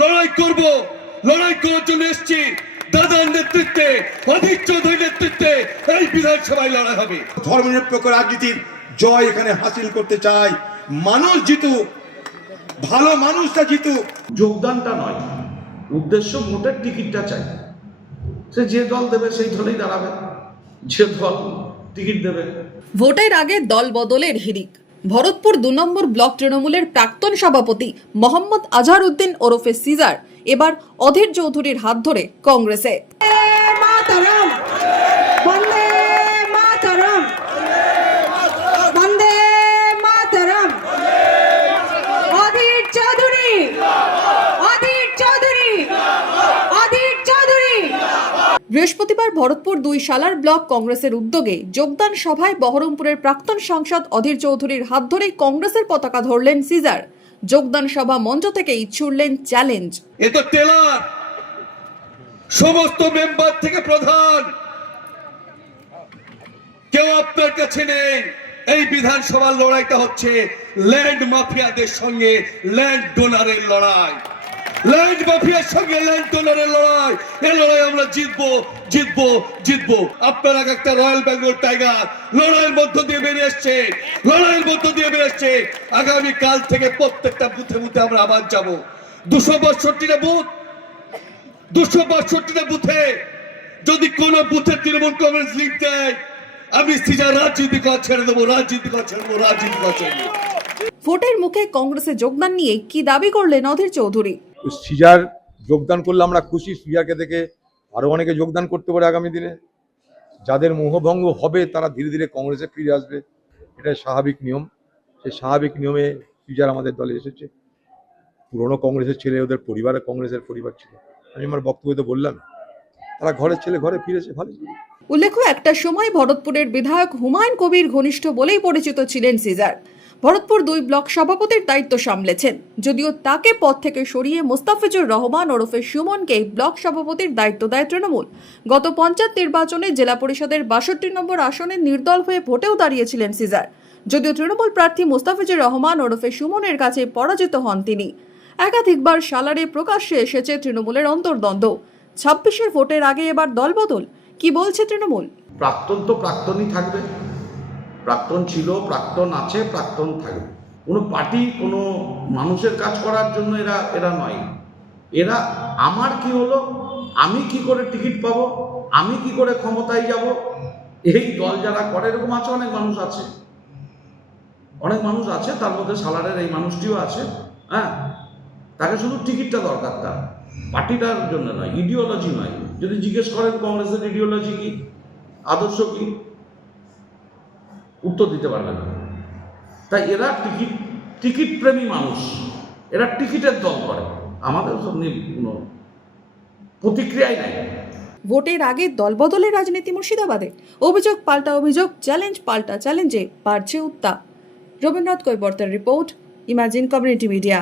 লড়াই করব, লড়াই করার জন্য এসেছি। দাদার নেতৃত্বে, অধীর চৌধুরীর নেতৃত্বে এই বিধানসভায় লড়াই হবে। ধর্মনিরপেক্ষ রাজনীতির জয় এখানে হাসিল করতে চাই। মানুষ জিতুক, ভালো মানুষটা জিতুক। যোগদানটা নয়, উদ্দেশ্য ভোটের টিকিটটা চাই। সে যে দল দেবে সেই দলেই দাঁড়াবে, যে দল টিকিট দেবে। ভোটের আগে দল বদলের হিড়িক। ভরতপুর 2 নম্বর ব্লক তৃণমূলের প্রাক্তন সভাপতি মোহাম্মদ আজহার উদ্দিন ওরফে সিজার এবার অধীর চৌধুরীর হাত ধরে কংগ্রেসে। বৃহস্পতিবার ভরতপুর 2 সালার ব্লক কংগ্রেসের উদ্যোগে যোগদান সভায় বহরমপুরের প্রাক্তন সাংসদ অধীর চৌধুরীর হাত ধরে কংগ্রেসের পতাকা ধরলেন সিজার। যোগদান সভা মঞ্চ থেকেই ছুড়লেন চ্যালেঞ্জ। এ তো টেলার, সমস্ত মেম্বার থেকে প্রধান কেউ আপনার কাছে নেই। এই বিধানসভার লড়াইটা হচ্ছে ল্যান্ড মাফিয়াদের সঙ্গে ল্যান্ড ডোনারের লড়াই। ল্যান্ড মাফিয়ার সঙ্গে ল্যান্ড ডোনারের লড়াই। এই লড়াই আমরা জিতবো, জিতবো, জিতবো। আপনারা একটা রয়্যাল বেঙ্গল টাইগার লড়াইয়ের মধ্য দিয়ে বেরিয়ে এসছে, লড়াইয়ের মধ্য দিয়ে বেরিয়ে এসছে। আগামী কাল থেকে প্রত্যেকটা বুথে বুথে আমরা আবার যাব। 262টা বুথ, 262টা বুথে যদি কোন বুথে তৃণমূল কংগ্রেস লিড দেয়, আমি সিজার রাজনীতি করা ছেড়ে দেবো, রাজনীতি করা ছেড়ে দেবো, রাজনীতি করা ছেড়ে দেবো। ভোটের মুখে কংগ্রেসে যোগদান নিয়ে কি দাবি করলেন অধীর চৌধুরী? সিজার যোগদান করলে আমরা খুশি। সিজারকে দেখে আরো অনেকে যোগদান করতে পারে আগামী দিনে। যাদের মোহভঙ্গ হবে তারা ধীরে ধীরে কংগ্রেসে ফিরে আসবে, এটা স্বাভাবিক নিয়ম। সেই স্বাভাবিক নিয়মে সিজার আমাদের দলে এসেছে। পুরনো কংগ্রেসের ছেলে, ওদের পরিবারে কংগ্রেসের পরিবার ছিল। আমি আমার বক্তব্যতে বললাম, তারা ঘরের ছেলে ঘরে ফিরেছে, ভালো। উল্লেখ্য, একটা সময় ভরতপুরের বিধায়ক হুমায়ুন কবির ঘনিষ্ঠ বলেই পরিচিত ছিলেন সিজার। ভরতপুর 2 ব্লক সভাপতির দায়িত্ব সামলেছেন, যদিও তাকে পদ থেকে সরিয়ে মোস্তাফিজুর রহমান ওরফে সুমনকে ব্লক সভাপতির দায়িত্ব দেয় তৃণমূল। গত পঞ্চায়েত নির্বাচনে জেলা পরিষদের 62 নম্বর আসনে নির্দল হয়ে ভোটেও দাঁড়িয়েছিলেন সিজার। যদিও তৃণমূল প্রার্থী মোস্তাফিজুর রহমান ওরফে সুমনের কাছে পরাজিত হন তিনি। একাধিকবার সালারে প্রকাশ্যে এসেছে তৃণমূলের অন্তর্দ্বন্দ্ব। 26-এর ভোটের আগে এবার দলবদল, কি বলছে তৃণমূল? প্রাক্তন তো প্রাক্তনই থাকবে, প্রাক্তন ছিল, প্রাক্তন আছে, প্রাক্তন থাকবে। কোনো পার্টি কোনো মানুষের কাজ করার জন্য এরা নয়। এরা আমার কি হলো, আমি কি করে টিকিট পাবো, আমি কি করে ক্ষমতায় যাব, এই দল যারা করে, এরকম আছে, অনেক মানুষ আছে, অনেক মানুষ আছে। তার মধ্যে সালারের এই মানুষটিও আছে। হ্যাঁ, তাকে শুধু টিকিটটা দরকার, তার পার্টিটার জন্য নয়, ইডিওলজি নয়। যদি জিজ্ঞেস করেন কংগ্রেসের ইডিওলজি কি, আদর্শ কি, উত্তর দিতে পারবে না। তাই এরা টিকিট প্রেমী মানুষ, এরা টিকিটের দল করে। আমাদের সব নিয়ে কোনো প্রতিক্রিয়াই নাই। ভোটের আগে দলবদলের রাজনীতি মুর্শিদাবাদে। অভিযোগ পাল্টা অভিযোগ, চ্যালেঞ্জ পাল্টা চ্যালেঞ্জে বাড়ছে উত্তাপ। রবীন্দ্রনাথ কৈবর্তের রিপোর্ট, ইমাজিন কমিউনিটি মিডিয়া।